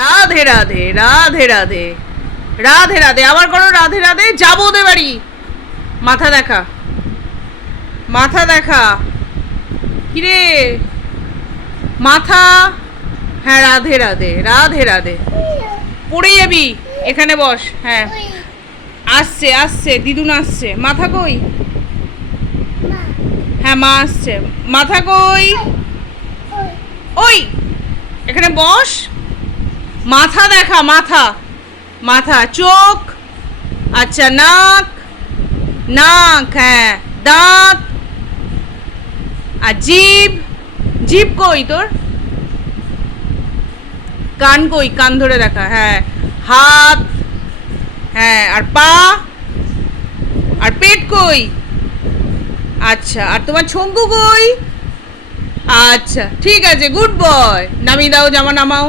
রাধে রাধে রাধে রাধে রাধে রাধে, আবার করো রাধে রাধে। যাবো ওদের বাড়ি। মাথা দেখা, মাথা দেখা। কিরে মাথা? হ্যাঁ রাধে রাধে রাধে রাধে। পড়ে যাবি, এখানে বস। হ্যাঁ আসছে আসছে, দিদুন আসছে। মাথা কই? হ্যাঁ মা আসছে। মাথা কই? ওই এখানে বস। মাথা দেখা, মাথা মাথা, চোখ, আচ্ছা নাক, নাক, হ্যাঁ দাঁত, আর জিভ, জিভ কই তোর? কান কই? কান ধরে দেখা। হ্যাঁ হাত, হ্যাঁ আর পা, আর পেট কই? আচ্ছা, আর তোমার ছঙ্কু কই? আচ্ছা ঠিক আছে, গুড বয়। নামিয়ে দাও, জামা নামাও।